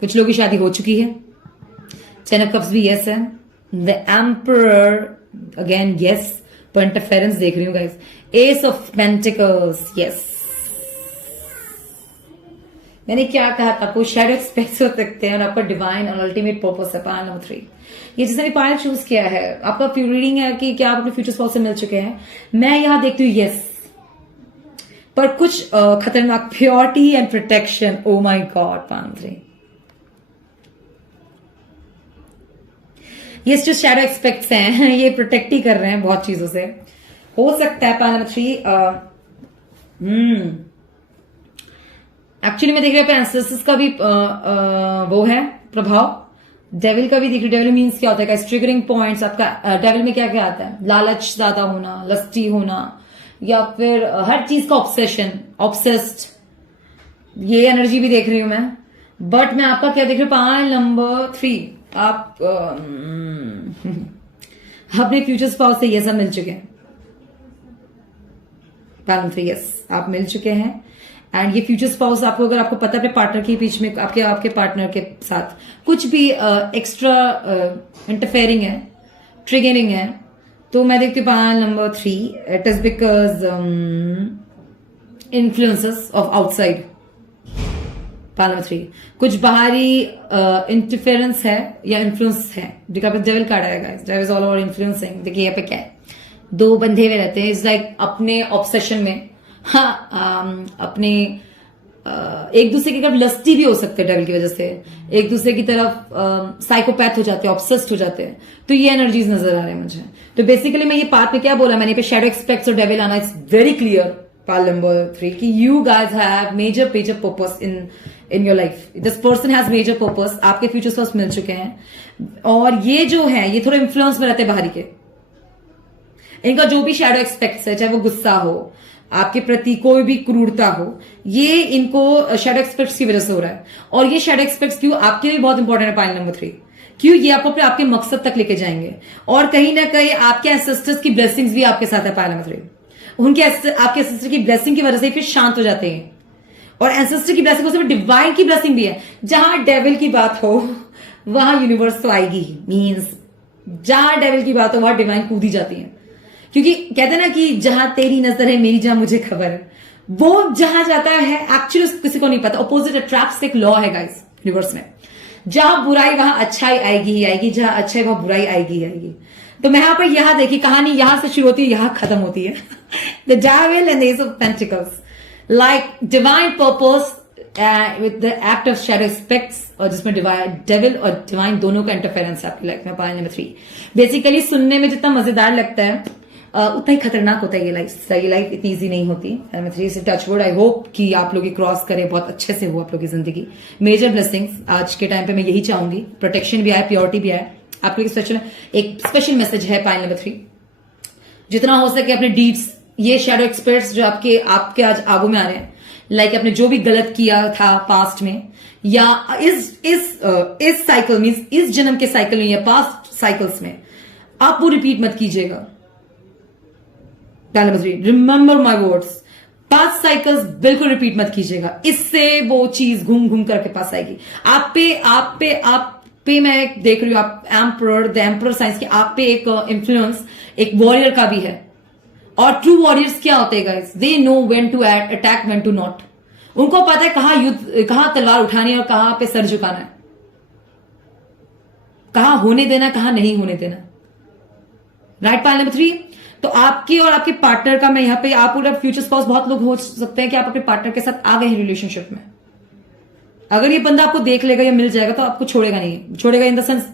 कुछ लोगों की शादी हो चुकी है। टेन ऑफ कप्स भी यस है। द एम्परर अगेन यस, पर इंटरफेरेंस देख रही हूं guys. S of pentacles yes. मैंने क्या कहा था, आपको शैडो एक्सपेक्ट हो सकते हैं और आपका डिवाइन और अल्टीमेट पर्पस है। पायल नंबर 3, ये जिसने पायल चूज किया है, आपका रीडिंग है कि क्या आप अपने फ्यूचर स्पाउस से मिल चुके हैं। मैं यहां देखती हूँ यस, पर कुछ खतरनाक purity and protection. Oh my god पांथरी, ये जो शैडो एक्सपेक्ट्स हैं ये प्रोटेक्ट ही कर रहे हैं बहुत चीजों से। हो सकता है पाल नंबर 3 एक्चुअली मैं देख रहा हूं एंसेस्टर्स का भी वो है प्रभाव। डेविल का भी देख रही, डेविल मीन्स क्या होता है, ट्रिगरिंग पॉइंट्स आपका डेविल में क्या क्या आता है, लालच ज्यादा होना, लस्टी होना, या फिर हर चीज का ऑब्सेशन, ऑब्सेस्ड, ये एनर्जी भी देख रही हूं मैं। बट मैं आपका क्या देख रही हूँ, पाल नंबर 3 आप अपने फ्यूचर स्पाउस से ये सब मिल चुके हैं। पाल नंबर 3 यस, आप मिल चुके हैं। एंड ये फ्यूचर स्पाउस आपको, अगर आपको पता है अपने पार्टनर के बीच में, आपके पार्टनर के साथ कुछ भी एक्स्ट्रा इंटरफेयरिंग है, ट्रिगरिंग है, तो मैं देखती हूँ Pal number 3 it is because influences of outside. Pal number 3 कुछ बाहरी इंटरफेरेंस है या इन्फ्लुएंस है। देखिए आपका डेविल कार्ड आएगा, devil is all over influencing. देखिए यहाँ पे क्या है, दो बंधे हुए रहते हैं, इज लाइक अपने ऑब्सेशन में, हाँ अपने एक दूसरे की तरफ लस्टी भी हो सकते हैं डेविल की वजह से, एक दूसरे की तरफ साइकोपैथ हो जाते हैं, ऑब्सेस्ड हो जाते हैं। तो ये एनर्जीज नजर आ रहे हैं मुझे। तो बेसिकली मैं ये पार्ट में क्या बोला मैंने, पे शैडो एक्सपेक्ट्स और डेविल आना, इट्स वेरी क्लियर पाल नंबर 3 कि you guys have major purpose in your life. This person has major purpose, आपके फ्यूचर सोर्स मिल चुके हैं। और ये जो है ये थोड़ा इन्फ्लुएंस में रहते हैं बाहरी के, इनका जो भी शैडो एक्सपेक्ट्स है, चाहे वो गुस्सा हो, आपके प्रति कोई भी क्रूरता हो, ये इनको शैडो एक्सपेक्ट्स की वजह से हो रहा है। और ये शैडो एक्सपेक्ट्स क्यों आपके लिए बहुत इंपॉर्टेंट है पाइल नंबर 3, क्यों ये आपको आपके मकसद तक लेके जाएंगे। और कहीं ना कहीं आपके एंसेस्टर्स की ब्लेसिंग्स भी आपके साथ है पाइल नंबर 3, उनके आपके एंसेस्टर की ब्लेसिंग की वजह से फिर शांत हो जाते हैं। और एंसेस्टर की ब्लेसिंग से डिवाइन की ब्लेसिंग भी है। जहां डेविल की बात हो वहां यूनिवर्स तो आएगी ही, मीन्स जहां डेविल की बात हो वहां डिवाइन कूदी जाती है। क्योंकि कहते हैं ना कि जहां तेरी नजर है मेरी जहां मुझे खबर है, वो जहां जाता है एक्चुअली किसी को नहीं पता। ऑपोजिट अट्रैक्ट्स एक लॉ है गाइस यूनिवर्स में, जहां बुराई वहां अच्छाई आएगी ही आएगी, जहां अच्छाई वहां बुराई आएगी ही आएगी। तो मैं यहां पर यहां देखी कहानी यहां से शुरू होती है, यहां खत्म होती है। The devil and the S of pentacles, like divine purpose with the act of shadow expects, और जिसमें डेविल और डिवाइन दोनों का इंटरफेरेंस है आपकी लाइफ में। पॉइंट नंबर 3 बेसिकली सुनने में जितना मजेदार लगता है उतना ही खतरनाक होता है ये लाइफ। ये लाइफ इतनी ईजी नहीं होती। नंबर 3 से टच वुड, आई होप कि आप लोग क्रॉस करें, बहुत अच्छे से हो आप लोग की जिंदगी। मेजर ब्लेसिंग्स आज के टाइम पे मैं यही चाहूंगी, प्रोटेक्शन भी आए, प्योरिटी भी आए। आप लोग एक स्पेशल मैसेज है पाइल नंबर 3, जितना हो सके अपने डीड्स, ये शैडो एक्सपर्ट्स जो आपके आज आगू में आ रहे हैं, लाइक आपने जो भी गलत किया था पास्ट में, या इस साइकिल मीन्स इस जन्म के साइकिल में या पास्ट साइकिल्स में, आप वो रिपीट मत कीजिएगा। Remember my words, past cycles बिल्कुल रिपीट मत कीजिएगा, इससे वो चीज घूम घूम करके पास आएगी। आप पे मैं देख रही हूं, आप द एम्परर साइंस की आप पे एक इन्फ्लुएंस एक वॉरियर का भी है। और ट्रू वॉरियर्स क्या होते हैं guys, they know when to attack when to not. उनको पता है कहां तलवार उठानी है और कहां पे सर झुकाना है, कहां होने देना कहां नहीं होने देना। Right pile number 3। तो आपकी और आपके पार्टनर का मैं यहां पे, आप और फ्यूचर स्पाउस बहुत लोग हो सकते हैं कि आप अपने पार्टनर के साथ आ गए हैं रिलेशनशिप में। अगर ये बंदा आपको देख लेगा या मिल जाएगा तो आपको छोड़ेगा नहीं, छोड़ेगा इन द सेंस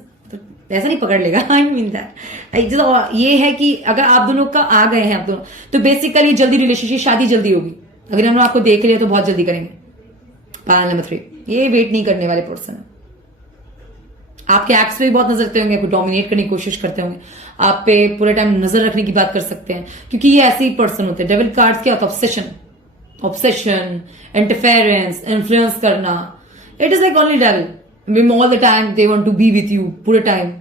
ऐसा नहीं पकड़ लेगा, आई मीन दैट। ये है कि अगर आप दोनों का आ गए हैं आप दोनों, तो बेसिकली जल्दी रिलेशनशिप, शादी जल्दी होगी। अगर हम आपको देख लिया तो बहुत जल्दी करेंगे। पाइल नंबर 3, ये वेट नहीं करने वाले पर्सन है। आपके एक्ट्स पे भी बहुत नजर रखते होंगे, आपको डोमिनेट करने की कोशिश करते होंगे, आप पे पूरे टाइम नजर रखने की बात कर सकते हैं, क्योंकि ये ऐसे ही पर्सन होते हैं। डेविल कार्ड्स क्या होता है, ऑब्सेशन, इंटरफेरेंस, इन्फ्लुएंस करना। It is like only devil all the time, they want to be with you पूरे टाइम,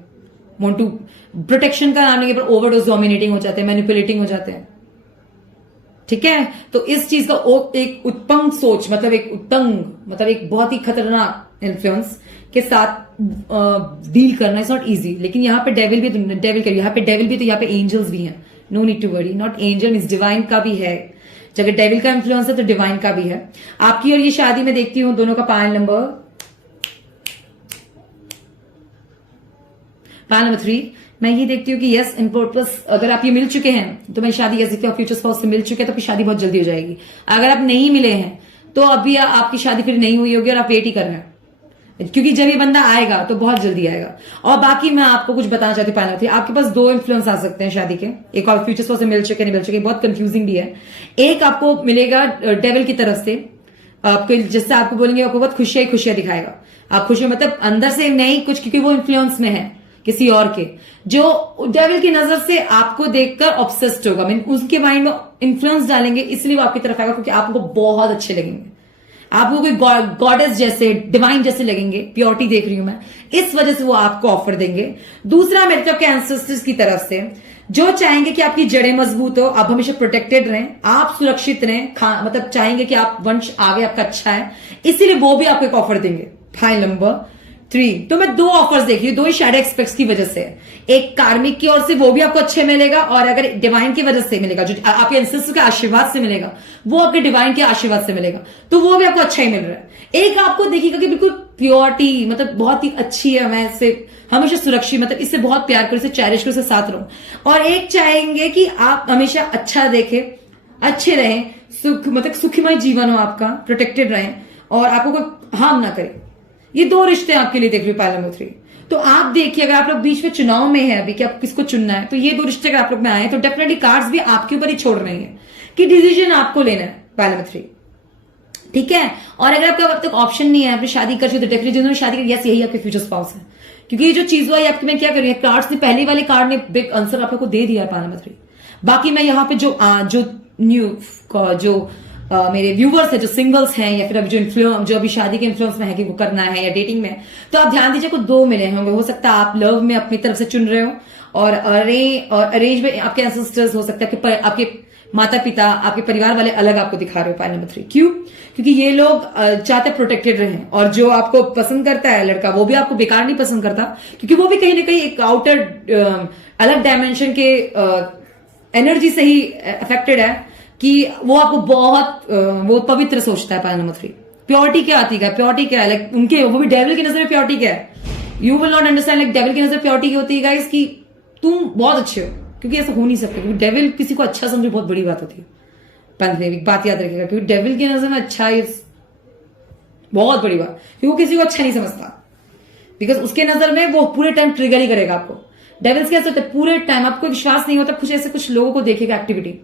वांट टू प्रोटेक्शन का नाम नहीं पर ओवरडोज डोमिनेटिंग हो जाते हैं, मैनिपुलेटिंग हो जाते हैं। ठीक है, तो इस चीज का एक उत्पंग सोच, मतलब एक बहुत ही खतरनाक इन्फ्लुएंस के साथ डील करना इज नॉट इजी। लेकिन यहाँ पे डेविल भी तो यहाँ पे एंजल्स भी हैं। No need to worry, not angel means divine का भी है। अगर डेविल का इन्फ्लुएंस है तो डिवाइन का भी है। आपकी और ये शादी में देखती हूं दोनों का पाइल नंबर 3, मैं ये देखती हूँ कि यस इन पर्पस अगर आप ये मिल चुके हैं तो मैं शादी ऐसी फ्यूचर स्पाउस से मिल चुके हैं तो आपकी शादी बहुत जल्दी हो जाएगी। अगर आप नहीं मिले हैं तो अभी आपकी शादी फिर नहीं हुई होगी और आप वेट ही कर रहे हैं, क्योंकि जब ये बंदा आएगा तो बहुत जल्दी आएगा। और बाकी मैं आपको कुछ बताना चाहती हूँ थी, आपके पास दो इन्फ्लुएंस आ सकते हैं शादी के। एक और फ्यूचर स्पाउस से मिल चुके नहीं मिल चुके, बहुत कंफ्यूजिंग भी है। एक आपको मिलेगा डेविल की तरफ से, आपको जिससे आपको बोलेंगे आपको बहुत खुशियां दिखाएगा। आप खुशी मतलब अंदर से नहीं कुछ, क्योंकि वो इन्फ्लुएंस में है किसी और के, जो डेविल की नजर से आपको देखकर ऑब्सेस्ड होगा, मीन उसके माइंड में इन्फ्लुएंस डालेंगे, इसलिए वो आपकी तरफ आएगा क्योंकि आपको बहुत अच्छे लगेंगे, आपको कोई गॉडेस जैसे डिवाइन जैसे लगेंगे। प्योरिटी देख रही हूं मैं, इस वजह से वो आपको ऑफर देंगे। दूसरा मेरे तरफ के एंसेस्टर्स की तरफ से जो चाहेंगे कि आपकी जड़ें मजबूत हो, आप हमेशा प्रोटेक्टेड रहें, आप सुरक्षित रहें, मतलब चाहेंगे कि आप वंश आगे आपका अच्छा है, इसीलिए वो भी आपको एक ऑफर देंगे। File number 3। तो मैं दो ऑफर्स देख रही हूँ, दो ही शैडो एक्सपेक्ट्स की वजह से। एक कार्मिक की ओर से वो भी आपको अच्छे मिलेगा, और अगर डिवाइन की वजह से मिलेगा, जो आपके एंसेस्टर्स के आशीर्वाद से मिलेगा, वो आपके डिवाइन के आशीर्वाद से मिलेगा, तो वो भी आपको अच्छा ही मिल रहा है। एक आपको देखिएगा कि बिल्कुल प्योरिटी मतलब बहुत ही अच्छी है, मैं इससे हमेशा सुरक्षित मतलब इससे बहुत प्यार करो, इससे चैरिश करो, इससे साथ रहो। और एक चाहेंगे कि आप हमेशा अच्छा देखें, अच्छे रहें, सुख मतलब सुखमय जीवन हो आपका, प्रोटेक्टेड रहें और आपको कोई हार्म ना करे। ये दो रिश्ते आपके लिए देख रही हूँ पाइल नंबर 3। तो आप देखिए अगर आप लोग बीच में चुनाव में है अभी कि आप किसको चुनना है, तो ये दो रिश्ते अगर आप लोग में आए तो डेफिनेटली कार्ड्स भी आपके ऊपर ही छोड़ रहे हैं कि डिसीजन आपको लेना है पाइल नंबर 3, ठीक है। और अगर आपका अब तक ऑप्शन नहीं है, आपने शादी कर चुकी तो डेफिनेटली जिन्होंने शादी की यस यही आपके फ्यूचर स्पाउस है, क्योंकि ये जो चीज हुआ आपके में क्या करिए, कार्ड्स ने पहले वाले कार्ड ने बिग आंसर आप लोग को दे दिया है पाइल नंबर 3। बाकी मैं यहाँ पे जो मेरे व्यूवर्स है जो सिंगल्स हैं या फिर अभी जो अभी शादी के इन्फ्लुएंस में है कि वो करना है या डेटिंग में, तो आप ध्यान दीजिए कुछ दो मिले होंगे। हो सकता है आप लव में अपनी तरफ से चुन रहे हो, और अरेंज में आपके एंसेस्टर्स हो सकता है कि आपके माता पिता, आपके परिवार वाले अलग आपको दिखा रहे हो पाइल नंबर 3। क्यों? क्योंकि ये लोग चाहते प्रोटेक्टेड रहे, और जो आपको पसंद करता है लड़का वो भी आपको बेकार नहीं पसंद करता, क्योंकि वो भी कहीं ना कहीं एक आउटर अलग डायमेंशन के एनर्जी से ही अफेक्टेड है, कि वो आपको बहुत वो पवित्र सोचता है। पाइल नंबर 3 प्योरिटी क्या आती है, प्योरिटी क्या है, लाइक उनके वो भी डेविल की नजर में प्योरिटी क्या है, you will not understand. Like devil की नजर प्योरिटी क्या होती है गाइस, कि तुम बहुत अच्छे हो, क्योंकि ऐसा हो नहीं सकता, क्योंकि डेविल किसी को अच्छा समझे बहुत बड़ी बात होती है। पाइल नंबर बात याद रखिएगा, क्योंकि डेविल की नजर में अच्छा बहुत बड़ी बात, क्योंकि वो किसी को अच्छा नहीं समझता, बिकॉज उसके नजर में वो पूरे टाइम ट्रिगर ही करेगा आपको। डेविल्स कैसे होते हैं, पूरे टाइम आपको विश्वास नहीं होता, कुछ ऐसे कुछ लोगों को देखेगा एक्टिविटी,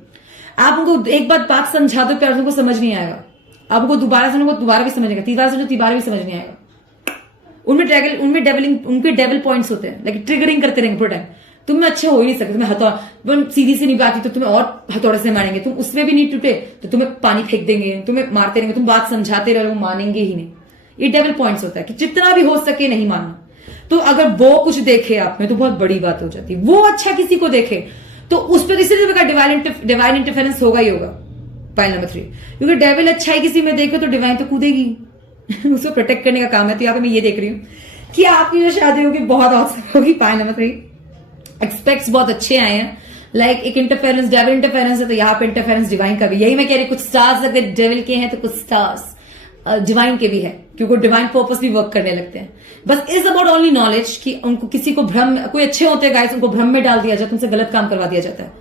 आप उनको एक बात समझा दो प्यार से, उनको समझ नहीं आएगा, आपको दोबारा सुनो दोबारा भी समझेगा, तीसरा सुनो तीसरा भी समझ नहीं आएगा। उनमें डेविल पॉइंट्स होते हैं, लेकिन ट्रिगरिंग करते रहेंगे पूरे टाइम। तुम अच्छे हो ही नहीं सकते, तुम्हें सीधी से नहीं बात तो तुम्हें और हथौड़े से मारेंगे, तुम उसमें भी नहीं टूटे तो तुम्हें पानी फेंक देंगे, तुम्हें मारते रहेंगे, तुम बात समझाते रहो मानेंगे ही नहीं। ये डेविल पॉइंट्स होता है कि जितना भी हो सके नहीं मानना। तो अगर वो कुछ देखे आप में तो बहुत बड़ी बात हो जाती है, वो अच्छा किसी को देखे तो उस पर किसी तरह का डिवाइन इंटरफेरेंस होगा ही होगा पाइल नंबर 3, क्योंकि डेविल अच्छा ही किसी में देखे तो डिवाइन तो कूदेगी उसको प्रोटेक्ट करने का काम है। तो यहाँ पे मैं ये देख रही हूँ कि आपकी जो शादी होगी बहुत औसम होगी। पाइल नंबर 3 एक्सपेक्ट्स बहुत अच्छे आए हैं, लाइक एक इंटरफेरेंस डेविल इंटरफेरेंस है, तो यहाँ पे इंटरफेरेंस डिवाइन का भी, यही मैं कह रही हूँ। कुछ स्टार्स अगर डेविल के हैं तो कुछ स्टार्स डिवाइन के भी है, क्योंकि डिवाइन पर्पस भी वर्क करने लगते हैं। बस इज अबाउट ओनली नॉलेज कि उनको किसी को भ्रम, कोई अच्छे होते हैं गाइस, उनको भ्रम में डाल दिया जाता है, उनसे गलत काम करवा दिया जाता है,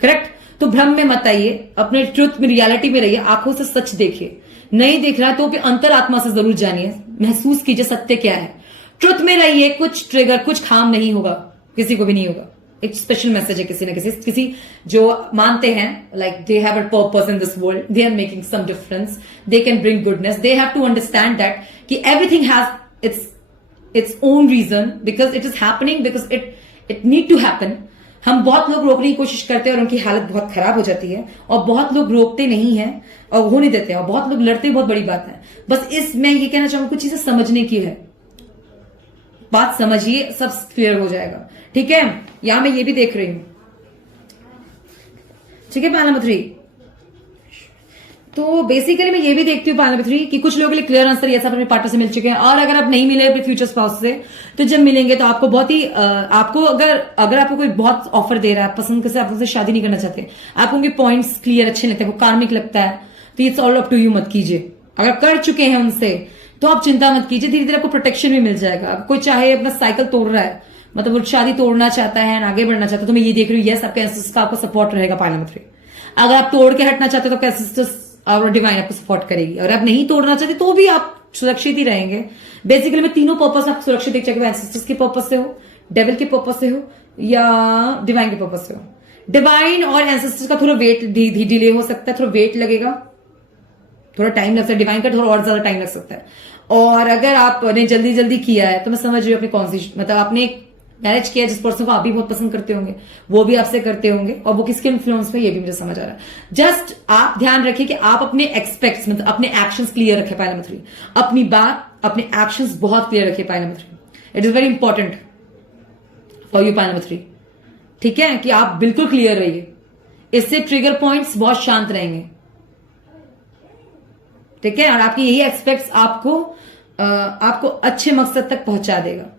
करेक्ट। तो भ्रम में मत आइए, अपने ट्रुथ में रियलिटी में रहिए, आंखों से सच देखिए। नहीं देख रहा तो अंतर आत्मा से जरूर जानिए, महसूस कीजिए सत्य क्या है, ट्रुथ में रहिए। कुछ ट्रिगर कुछ खाम नहीं होगा, किसी को भी नहीं होगा। एक स्पेशल मैसेज है किसी न किसी जो मानते हैं, like they have a purpose in this world, they are making some difference, they can bring goodness, they have to understand that कि everything has its own reason, because it is happening, because it need to happen. हम बहुत लोग रोकने की कोशिश करते हैं और उनकी हालत बहुत खराब हो जाती है, और बहुत लोग रोकते नहीं है और होने देते हैं, और बहुत लोग लड़ते हैं, बहुत बड़ी बात है। बस मैं ये कहना चाहूंगा कुछ चीजें समझने की है, बात समझिए, सब क्लियर हो जाएगा, ठीक है। यहां मैं ये भी देख रही हूं, ठीक है। पाइल नंबर 3 तो बेसिकली मैं ये भी देखती हूँ पाइल नंबर 3 कि कुछ लोगों के लिए क्लियर आंसर ये सब अपने पार्टनर से मिल चुके हैं, और अगर आप नहीं मिले अपने फ्यूचर स्पाउस से, तो जब मिलेंगे तो आपको बहुत ही आपको अगर आपको कोई बहुत ऑफर दे रहा है, पसंद कैसे, आप उनसे शादी नहीं करना चाहते, आपको उनके पॉइंट्स क्लियर अच्छे लगते हैं, वो कार्मिक लगता है, तो it's all up to you, मत कीजिए। अगर कर चुके हैं उनसे तो आप चिंता मत कीजिए, धीरे धीरे आपको प्रोटेक्शन भी मिल जाएगा। कोई चाहे अपना साइकिल तोड़ रहा है मतलब वो शादी तोड़ना चाहता है, आगे बढ़ना चाहता है, तो मैं ये देख रही हूँ यस आपके एंसेस्टर्स का आपको सपोर्ट रहेगा पाइल नंबर 3। अगर आप तोड़ के हटना चाहते हो तो आपके एंसेस्टर्स और डिवाइन आपको सपोर्ट करेगी। और आप नहीं तोड़ना चाहते तो भी आप सुरक्षित ही रहेंगे। बेसिकली मैं तीनों पर्पस आप सुरक्षित देख चाहे एंसेस्टर्स के पर्पस से हो, डेविल के पर्पस से हो या डिवाइन के पर्पस से हो। डिवाइन और एंसेस्टर्स का थोड़ा वेट डिले हो सकता है, थोड़ा वेट लगेगा, थोड़ा टाइम लग सकता है। डिवाइन का थोड़ा और ज्यादा टाइम लग सकता है। और अगर आपने जल्दी जल्दी किया है तो मैं समझ रही हूँ अपने कौन मतलब आपने मैरिज किया जिस पर्सन को आप भी बहुत पसंद करते होंगे, वो भी आपसे करते होंगे, और वो किसके इन्फ्लुएंस में ये भी मुझे समझ आ रहा है। जस्ट आप ध्यान रखिए कि आप अपने एक्सपेक्ट्स मतलब अपने एक्शंस क्लियर रखें पाइल नंबर 3। अपनी बात, अपने एक्शंस बहुत क्लियर रखिए pile number 3। It is very important for you pile number 3, ठीक है, कि आप बिल्कुल क्लियर रहिए। इससे ट्रिगर पॉइंट्स बहुत शांत रहेंगे, ठीक है, और आपकी यही एक्सपेक्ट्स आपको अच्छे मकसद तक पहुंचा देगा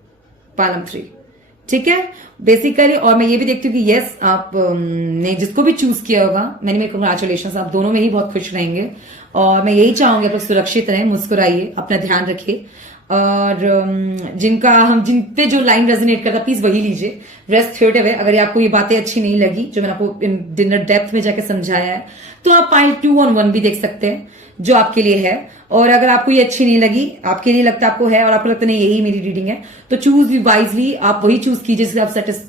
पाइल नंबर 3, ठीक है बेसिकली। और मैं ये भी देखती हूँ कि यस आप ने जिसको भी चूज किया होगा मैंने कंग्रेचुलेशन, आप दोनों में ही बहुत खुश रहेंगे। और मैं यही चाहूंगी आप लोग सुरक्षित रहें, मुस्कुराइए, अपना ध्यान रखिए। और जिन पे जो लाइन रेजोनेट करता प्लीज वही लीजिए। रेस्ट थ्योरेटिव है, अगर आपको ये बातें अच्छी नहीं लगी जो मैंने आपको इन डिनर डेप्थ में जाकर समझाया है तो आप पाइल 2 on 1 भी देख सकते हैं जो आपके लिए है। और अगर आपको ये अच्छी नहीं लगी, आपके लिए लगता आपको है और आपको लगता नहीं यही मेरी रीडिंग है, तो चूज भी वाइजली, आप वही चूज कीजिए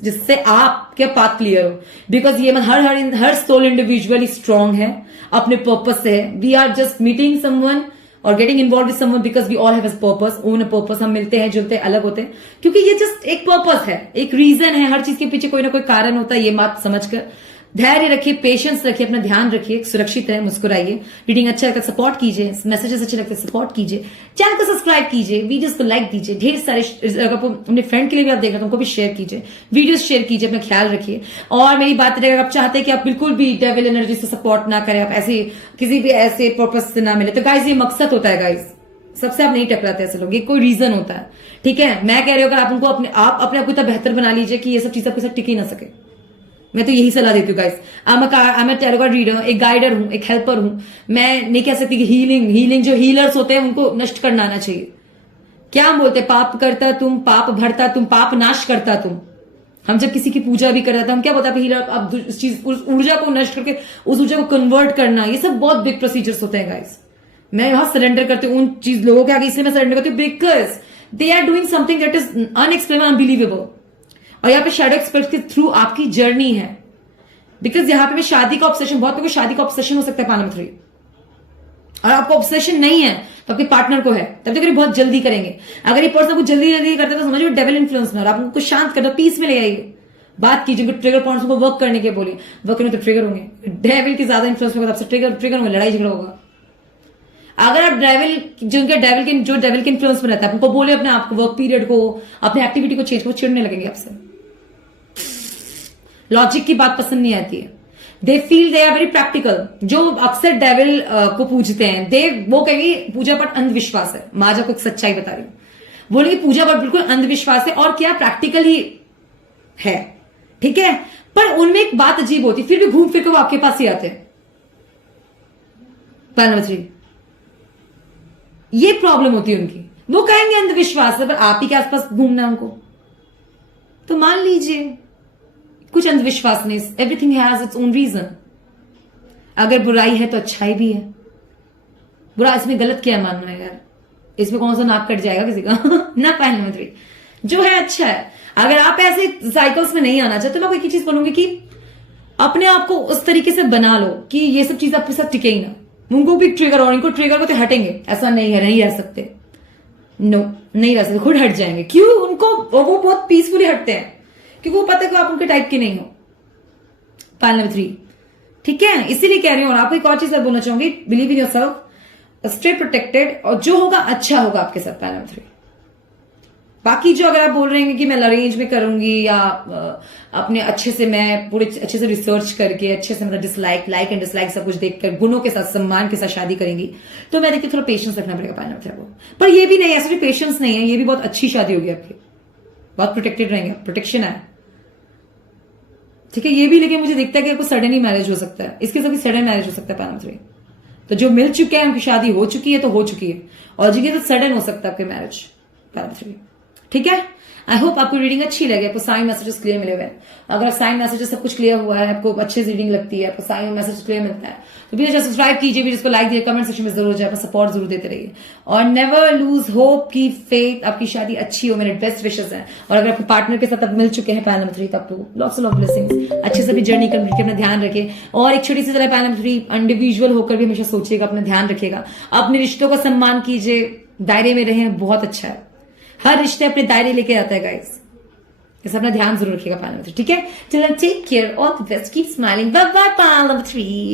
जिससे आपके पाथ क्लियर हो। बिकॉज ये हर सोल इंडिविजुअली स्ट्रांग है, अपने पर्पस से है। We are just meeting someone और getting involve with someone because we all have a purpose, own a purpose. हम मिलते हैं, जुलते हैं, अलग होते हैं क्योंकि ये जस्ट एक पर्पस है, एक रीजन है। हर चीज के पीछे कोई ना कोई कारण होता है, ये बात समझकर धैर्य रखिए, पेशेंस रखिए, अपना ध्यान रखिए, सुरक्षित रहे, मुस्कुराइए। रीडिंग अच्छा लगता है सपोर्ट कीजिए, मैसेजेस अच्छे लगते हैं सपोर्ट कीजिए, चैनल को सब्सक्राइब कीजिए, वीडियोस को लाइक दीजिए, ढेर सारे अपने फ्रेंड के लिए भी आप देख रहे हो तो उनको भी शेयर कीजिए, वीडियोस शेयर कीजिए, अपना ख्याल रखिए। और मेरी बात रहेगा, आप चाहते हैं कि आप बिल्कुल भी डेविल एनर्जी से सपोर्ट ना करें, आप ऐसे किसी भी ऐसे पर्पस से ना मिले, तो गाइज ये मकसद होता है गाइज, सबसे आप नहीं टकराते ऐसे लोग, ये कोई रीजन होता है, ठीक है। मैं कह रही हूँ अगर आप उनको अपने आप को इतना बेहतर बना लीजिए कि ये सब चीज आपके साथ टिक ही ना सके। मैं तो यही सलाह देती हूँ guys. I am tarot card reader, एक गाइडर हूं, एक हेल्पर हूं। मैं नहीं कह सकती कि हीलिंग जो हीलर्स होते हैं उनको नष्ट करना आना चाहिए। क्या हम बोलते हैं, पाप करता तुम, पाप भरता तुम, पाप नाश करता तुम। हम जब किसी की पूजा भी कर रहे थे हम क्या बोलते हैं हीलर, अब उस चीज उस ऊर्जा को नष्ट करके उस ऊर्जा को कन्वर्ट करना, ये सब बहुत बिग प्रोसीजर्स होते हैं गाइस। मैं यहां सरेंडर करती हूँ उन चीज लोगों के आगे, इसलिए मैं सरेंडर करती हूँ because they are doing something that is unexplainable, unbelievable. और यहाँ पे शैडो एक्सपर्ट के थ्रू आपकी जर्नी है। बिकॉज यहाँ पे शादी का ऑब्सेशन, बहुत लोगों को शादी का ऑब्सेशन हो सकता है पाइल नंबर 3, और आपको ऑब्सेशन नहीं है तो आपके पार्टनर को है, तब तक बहुत जल्दी करेंगे। अगर ये पर्सन आपको जल्दी जल्दी करते तो समझिए डेविल इन्फ्लुएंस में, और आप उनको शांत कर दो, पीस में ले आइए, बात कीजिए, ट्रिगर पॉइंट्स को वर्क करने के बोलिए, वर्क करने तो ट्रिगर होंगे। डेविल की ज्यादा इन्फ्लुएंस में आपसे ट्रिगर होंगे, लड़ाई झगड़ा होगा। अगर आप जो डेविल के इन्फ्लुएंस में रहता है, उनको बोले अपने आप को, वर्क पीरियड को, अपने एक्टिविटी को चेंज को, चिढ़ने लगेंगे आपसे। लॉजिक की बात पसंद नहीं आती है। They feel they are very practical. जो अक्सर डेविल को पूजते हैं वो कहेंगे पूजा पाठ अंधविश्वास है। माजा को एक सच्चाई बता रही हूं, बोलेंगे पूजा पाठ बिल्कुल अंधविश्वास है और क्या प्रैक्टिकल ही है, ठीक है। पर उनमें एक बात अजीब होती, फिर भी घूम फिर के वो आपके पास ही आते हैं। पाइल नंबर 3, ये प्रॉब्लम होती है उनकी। वो कहेंगे अंधविश्वास है, पर आप ही के आसपास घूमना उनको, तो मान लीजिए कुछ अंधविश्वास नहीं, everything has its own reason. अगर बुराई है तो अच्छाई भी है। बुरा इसमें गलत क्या है मानना है यार, इसमें कौन सा नाक कट जाएगा किसी का ना। पाइल नंबर 3 जो है अच्छा है। अगर आप ऐसे साइकिल्स में नहीं आना चाहते तो मैं एक ही चीज बोलूंगी कि अपने आप को उस तरीके से बना लो कि ये सब चीज आपके साथ टिके ही ना। उनको भी ट्रिगर, और इनको ट्रिगर को तो हटेंगे, ऐसा नहीं है, नहीं रह सकते, नो नहीं रह सकते, खुद हट जाएंगे। क्यों? उनको वो बहुत पीसफुली हटते हैं क्योंकि वो पता है कि आप उनके टाइप के नहीं हो। पाइल नंबर 3, ठीक है, इसीलिए कह रही हूं। और आपको एक और चीज बोलना चाहूंगी, believe in yourself, stay protected, और जो होगा अच्छा होगा आपके साथ। पाइल नंबर 3 बाकी जो अगर आप बोल रहे हैं कि मैं अरेंज में करूंगी या अपने अच्छे से, मैं पूरे अच्छे से रिसर्च करके अच्छे से, मतलब डिसलाइक, लाइक एंड डिसलाइक सब कुछ देखकर गुणों के साथ, सम्मान के साथ शादी करेंगी, तो मैं देखती थोड़ा पेशेंस रखना पड़ेगा पाइल नंबर 3 को। पर ये भी नहीं, ऐसा भी पेशेंस नहीं है, ये भी बहुत अच्छी शादी होगी आपकी, बहुत प्रोटेक्टेड रहेंगे, प्रोटेक्शन है, ठीक है। ये भी लेकिन मुझे दिखता है कि आपको सडन ही मैरिज हो सकता है, इसके साथ भी सडन मैरिज हो सकता है पाइल नंबर 3। तो जो मिल चुके हैं उनकी शादी हो चुकी है तो हो चुकी है, और जिनकी तो सडन हो सकता है आपके मैरिज। पाइल नंबर 3 ठीक है। आई होप आपको रीडिंग अच्छी लगे, आपको साइन मैसेजेस क्लियर मिले हुए हैं। अगर साइन मैसेजेस सब कुछ क्लियर हुआ है, आपको अच्छी रीडिंग लगती है, आपको साइन मैसेज क्लियर मिलता है, तो प्लीज सब्सक्राइब कीजिए, वीडियो को लाइक दिए, कमेंट सेक्शन में जरूर जाए, अपना सपोर्ट जरूर देते रहिए और नेवर लूज होप की फेथ, आपकी शादी अच्छी हो, मेरे बेस्ट विशेस हैं। और अगर आपके पार्टनर के साथ आप मिल चुके हैं पैनल नंबर 3, तब तो लॉट्स ऑफ ब्लेसिंग्स, अच्छे से भी जर्नी करके अपना ध्यान रखें। और एक छोटी सी जरा पैनल नंबर 3 इंडिविजुअल होकर भी हमेशा सोचिएगा, अपना ध्यान रखिएगा, अपने रिश्तों का सम्मान कीजिए, दायरे में रहें, बहुत अच्छा है। हर रिश्ते अपने दायरे लेके आता है गाइस, इस अपना ध्यान जरूर रखिएगा पैनल नंबर 3, ठीक है। चलो take care, all the best, keep smiling, bye bye panel number 3।